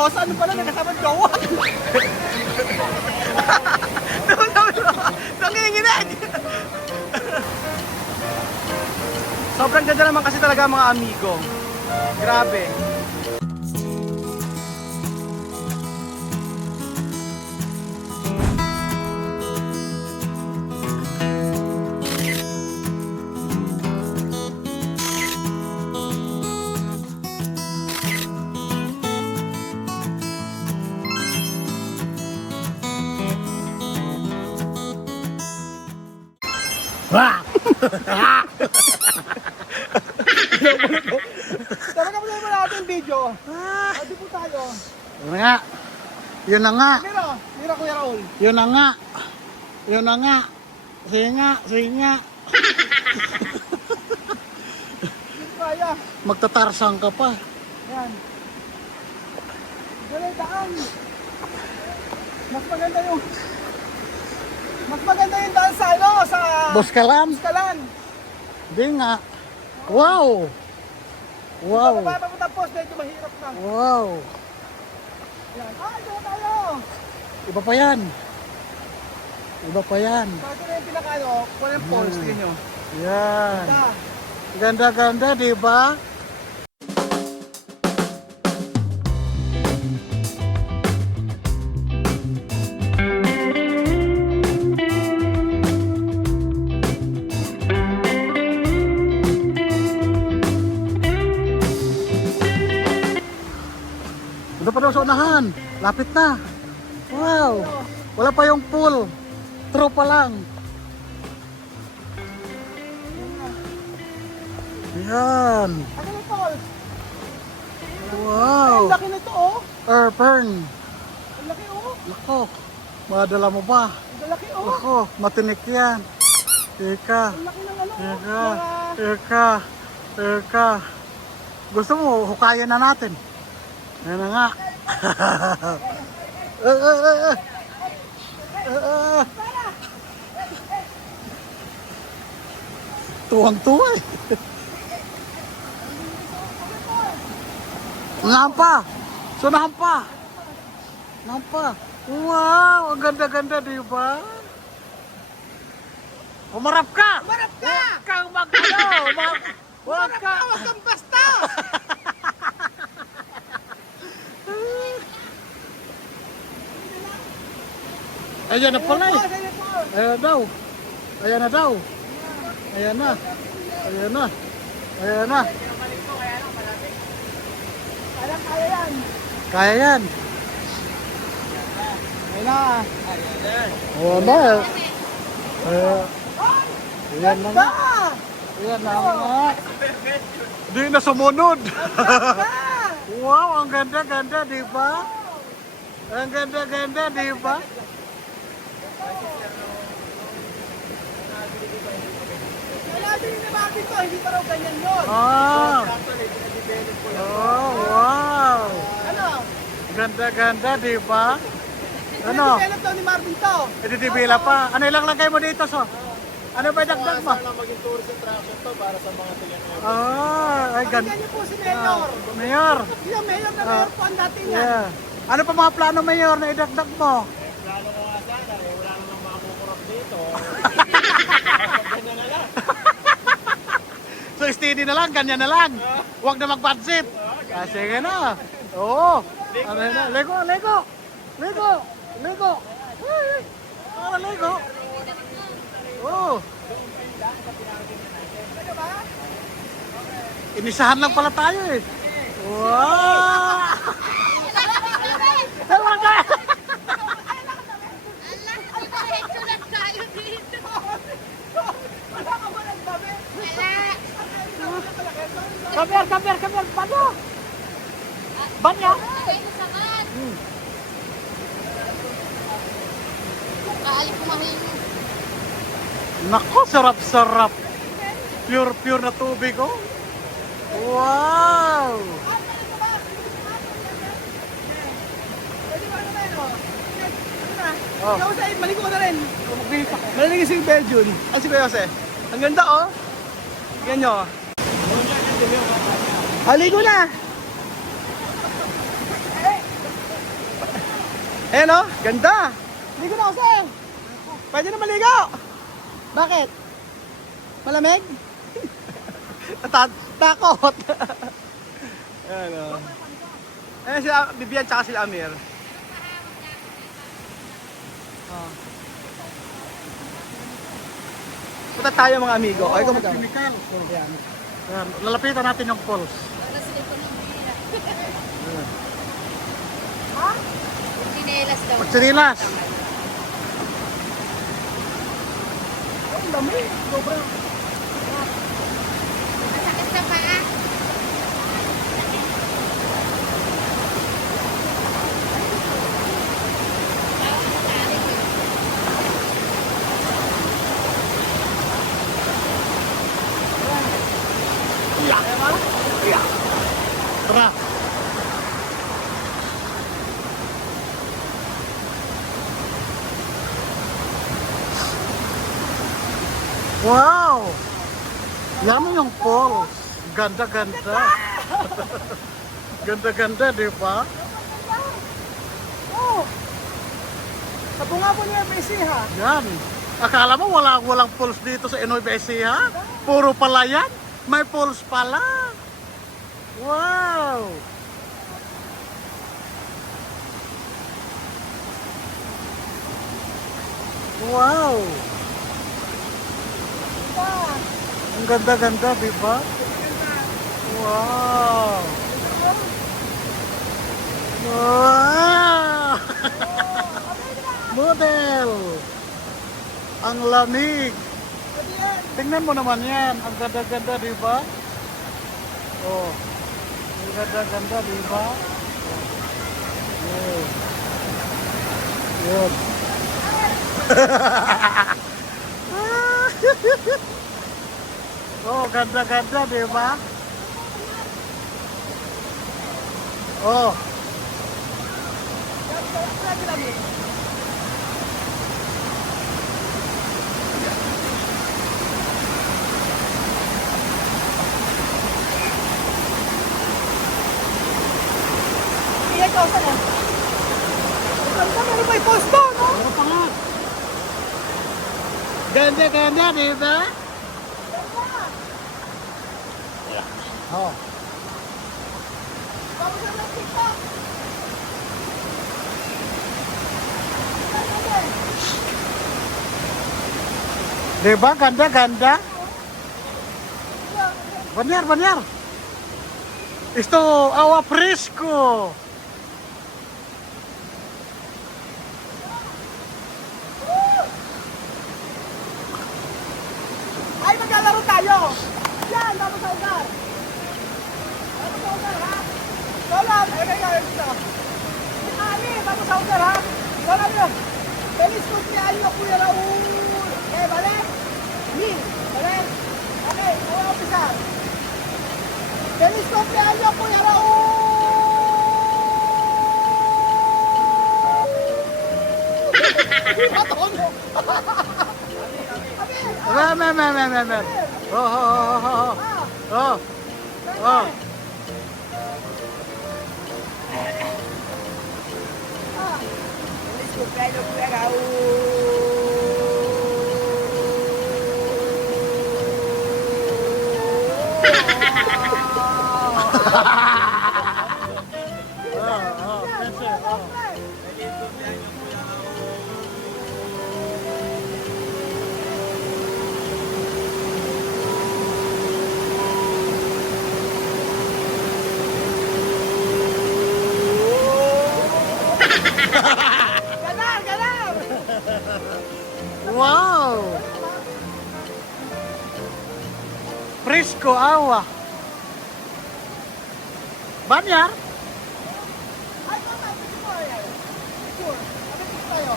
Diyos, ano pala, nagkasama jowa. Nanginginig. Sobrang ganda naman kasi talaga mga amigo. Grabe. Talaga mo naman natin video. Adi po tayo. Yun na nga. Yun na nga. Mira Kuya Raul. Yun na nga. Yun na nga. Sige nga. Sige nga. Hindi kaya. Magtatarsang ka pa. Yan. Galing daan. Mas maganda yung daan sa ano, sa Buskalan. Buskalan. Di nga. Wow. Wow. Sa baba papunta post, medyo mahirap na. Wow. Yan. Ito tayo. Iba pa yan. Iba pa yan. Bago na yung pinakano, wala yung post, tingnan nyo. Yan. Ganda. Ganda-ganda, di ba? Ito pa daw sa unahan. Lapit na. Wow. Wala pa yung pool. True pa lang. Yan. Ano yung post? Wow. Ang laki nito oh. Airburn. Ang laki oh. Nako. Madala mo ba? Ang laki oh. Nako. Matinik yan. Ika. Ang laki ng ano. Ika. mga- Ika. Ika. Gusto mo, hukayan na natin. Yan na nga. Tuwang-tuwa eh. Unahan pa. Sunahan pa. Unahan pa. Wow, ang ganda-ganda, di ba? Umarap ka! Umarap ka! Huwag kang mag-ano! Huwag ka! Huwag kang basta! Ayan na pala eh. Post, ayun po. Ayan na daw. Ayan na daw. Ayan na. Ayan na. Ayan na. Parang kaya yan. Kaya yan. Ayun na. Ayan na. Ayan na nga. Ah! Ayan na nga. Di na sumunod. Ah! Wow, ang ganda-ganda, di ba? Ang ganda-ganda, di ba? Wala din yung nabatin ko, hindi pa raw ganyan yun. Ah. Oh, wow. Ano? Ganda-ganda, di ba? Ano? Develop daw ni Marvin to. Ididibila pa. Ano ilang lagay mo dito, so? Ano ba dagdag mo? Sana maging tourist attraction to para sa mga tingin mo. Ay, Pakinggan ganda. niyo po si Mayor. Mayor. Yung Mayor na Mayor po ang dating yan. Yeah. Ano pa mga plano, Mayor, na idagdag mo? Plano ko nga sana eh, wala namang makukurap dito. Ganyan na lang. So, steady na lang, ganyan na lang. Huwag na mag-budget. Sige na. Oo. Ano na? Lego, Lego. Lego. Lego. Ay, ay. Lego. Oo. Inisahan lang pala tayo eh. Wow! Come here. Paano? Banya? Nako, sarap-sarap. Pure na tubig, oh. Wow! Oh. Ikaw sa maligo na rin. Malalagay si Belgium. Si Kuya Jose. Ang ganda oh. Tignan nyo. Haligo na. Ayan o, ganda. Ligo na ako, sir. Pwede na maligo. Bakit? Malamig? Takot. Ayan o. Ayan sila Bibian tsaka sila Amir. Oh. Punta tayo mga amigo. Ay, kung magkano? Chemical. Ayan. Yan, lalapitan natin yung pulse. Sinelas daw. Magsinilas. Ang dami. Sobrang. Masakit sa paa. Tara. Wow! Yan yung pulse. Ganda-ganda. Ganda-ganda, di ba? Oh. Sa bunga po niya may siha. Yan. Akala mo walang pulse dito sa Nueva Ecija? Puro pala yan. May pulse pala. Wow! Wow! Ang ganda-ganda, di ba? Wow! Wow! Model! Ang lamig! Tingnan mo naman yan. Ang ganda-ganda, di ba? Oh. Ang ganda-ganda, di ba? Oh. Yun. Oh, ganda-ganda, di ba? Oh. Iyan ka, saan? Ano ba yung post doon, no? Ano pa nga? Ganda-ganda, di ba? Oh. Vamos a ver TikTok. Di ba? Ganda-ganda. Benar, benar. Esto agua fresco. Ay, maglalaro tayo. Yan, vamos a jugar. Vamos a jugar, ha? Lola, dito. Ali, vamos a jugar, ha? Lola, mira. Feliz cumpleaños, Kuya Raúl. ¿Vale? Mil, ¿vale? Ok, vamos a empezar. Feliz cumpleaños, Kuya Raúl. Men. Oh. Oh. Oh. Feliz cumpleaños, Kuya Raúl. Oh, kasi, oh. Ganar! Wow! Fresco agua. Banyar? Ay, tama, picture yan. Picture. Picture tayo.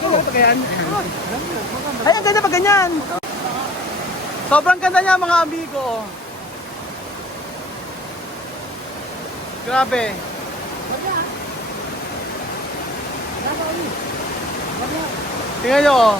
Maganda ba yan? Maganda ba yan? Ay, ang ganda pa ganyan. Sobrang ganda niya mga amigo. Grabe. Tingnan nyo. Oh.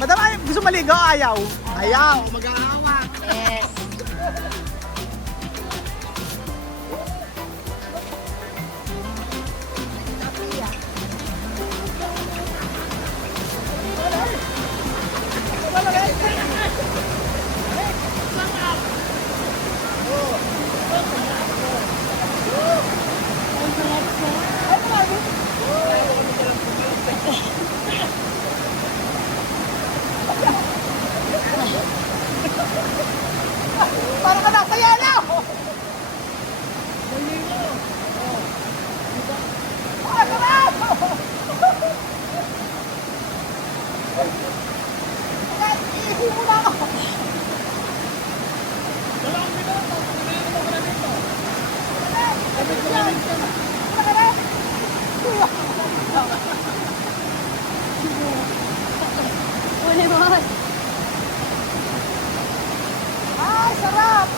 Madam, gusto maligo? Ayaw. Ayaw. Mag-aawa. Yes. Parang ka nasa yelo! Ah, sarap! Iihi mo na ako! Uli mo. Ay, sarap!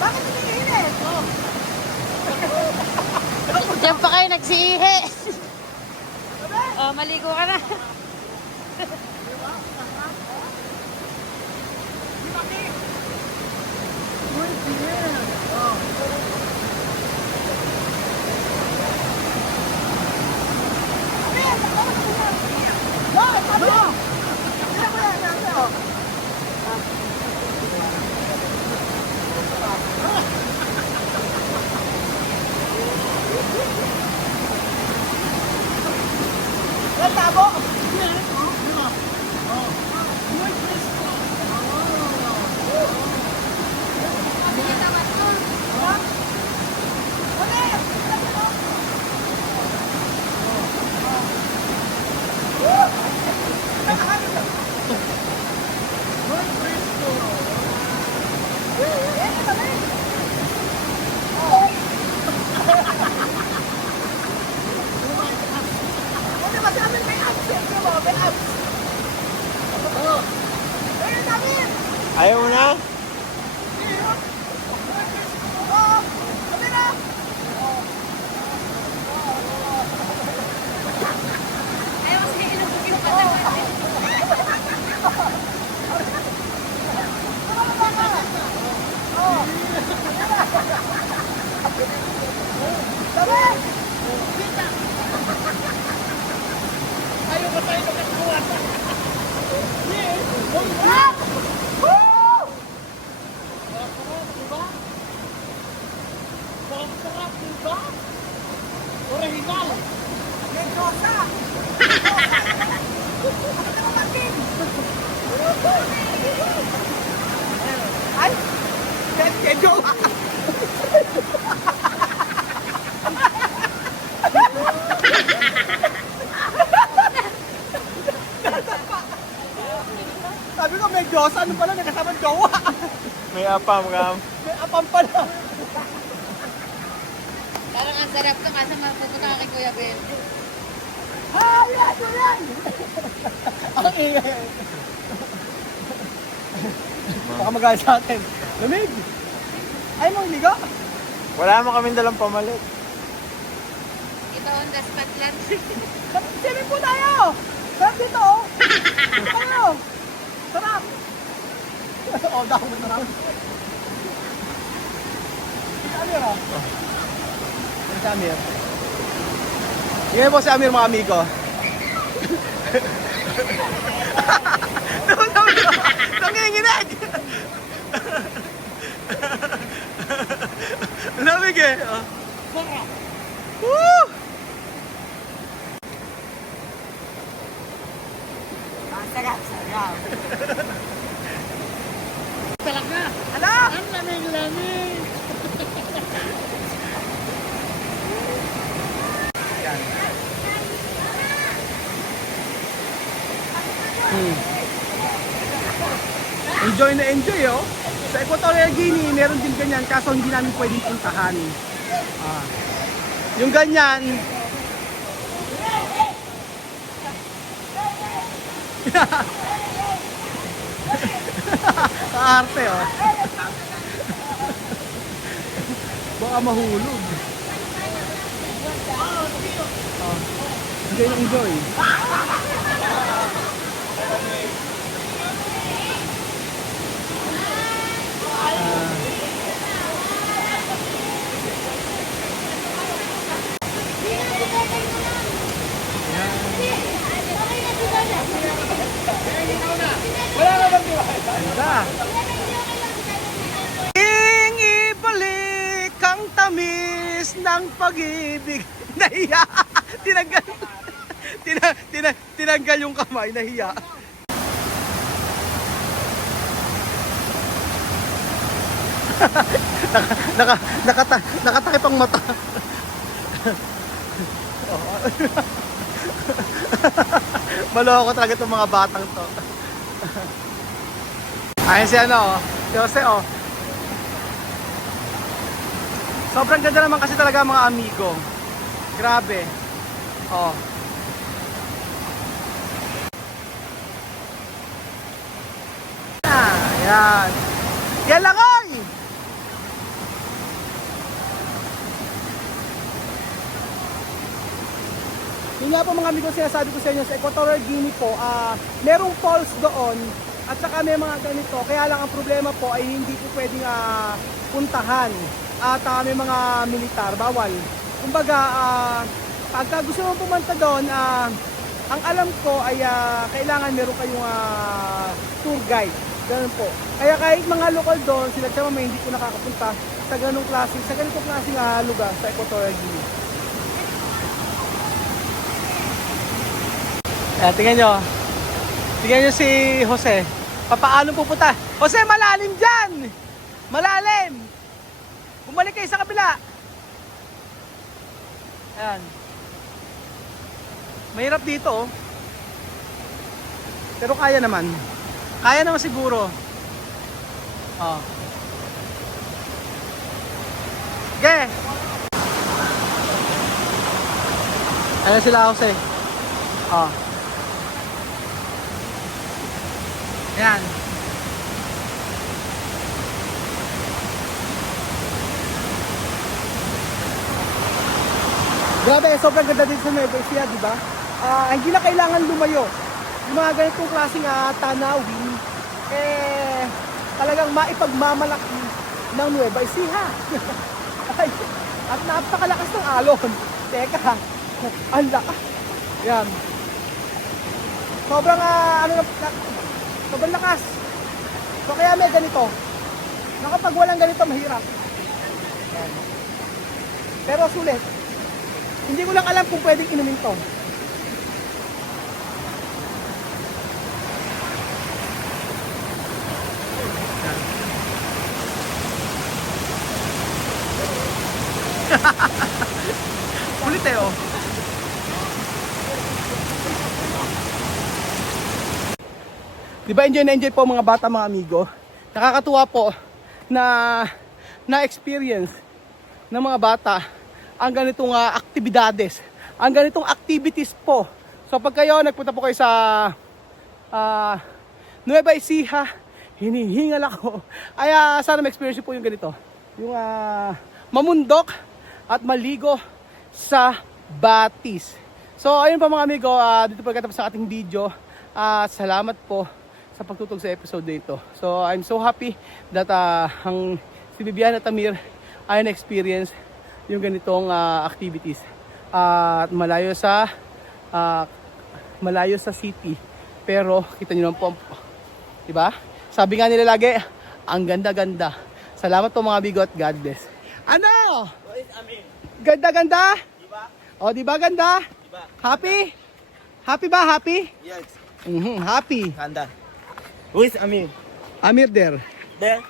Bakit umiinit? Diyan pa kayo nagsiihi. Oh, maligo ka na. Tabo! Ayaw mo na? Ayaw kasi ilubog yung katawan. Ay! Medyo! Sabi ko may Diyos, ano pala, may kasama jowa. May apam kam. May apam pala. Parang ang sarap to kasi mapupunta ka kay Kuya Bel. Hayat! Yan! Ang ingay. Baka magalit sa atin. Lamig! Ay mo, liga? Wala mo kaming dalang pamalit. Ito on the spot lang. Swimming po tayo! Sarap dito, oh! Ano? Sarap! Oh, dahon na sarap. Si Amir, oh. Si Amir. Yan po si Amir, mga amigo. Nanginginig! Lamig eh. Oh. Woo! Sarap, sarap. Talaga. Ala! Ang lamig-lamig. Enjoy na enjoy, oh. Sa Equatorial Guinea, meron din ganyan, kaso hindi namin pwedeng puntahan. Ah. Yung ganyan, kaarte, oh. Baka mahulog. Oh. Enjoy na enjoy. Ganda. Ibalik ang tamis ng pag-ibig. Nahiya. Tinanggal yung kamay. Nahiya. Nakatakip ang mata. Maloko talaga itong mga batang to. Ayun si ano, si Jose oh. Sobrang ganda naman kasi talaga mga amigo. Grabe. Oh. Yan. Yan lang oy! Yun nga po mga amigo, sinasabi ko sa inyo, sa Equatorial Guinea po, merong falls doon at saka may mga ganito. Kaya lang ang problema po ay hindi po pwedeng puntahan at may mga militar, bawal. Kumbaga, pagka gusto mo pumunta doon, ang alam ko ay kailangan meron kayong tour guide. Ganun po. Kaya kahit mga lokal doon, sila tsama may hindi po nakakapunta sa ganung klase, sa ganitong klaseng lugar sa Equatorial Guinea. Ayan, tingnan nyo. Tingnan nyo si Jose. Paano pupunta? Jose, malalim dyan! Malalim! Bumalik kayo sa kabila. Ayan. Mahirap dito oh. Pero kaya naman. Kaya naman siguro. Oh. Okay. Ayan sila Jose. Oh. Ayan. Grabe, sobrang ganda din sa Nueva Ecija, di ba? Hindi na kailangan lumayo. Yung mga ganitong klaseng tanawin, talagang maipagmamalaki ng Nueva Ecija. At napakalakas ng alon. Teka, ang lakas. Yan. Sobrang, sobrang lakas. So kaya may ganito. Kapag walang ganito, mahirap. Yan. Pero sulit. Hindi ko lang alam kung pwedeng inumin to. Kulit eh oh. Diba enjoy na enjoy po mga bata mga amigo. Nakakatuwa po na experience ng mga bata ang ganitong aktibidades, ang ganitong activities po. So pag kayo nagpunta po kayo sa Nueva Ecija, hinihingal ako. Ay sana ma-experience po yung ganito. Yung mamundok at maligo sa Batis. So ayun pa mga amigo, dito po katapos sa ating video. Salamat po sa pagtutog sa episode nito. So I'm so happy that si Vivian at Amir ay na-experience yung ganitong activities at malayo sa city, pero kita nyo lang po, diba? Sabi nga nila lagi, ang ganda-ganda. Salamat po mga bigot, God bless. Ano? Ganda-ganda? Diba? O diba ganda? Diba? Happy? Happy ba? Happy? Yes. Happy. Ganda. Who is Amir? Amir there. There?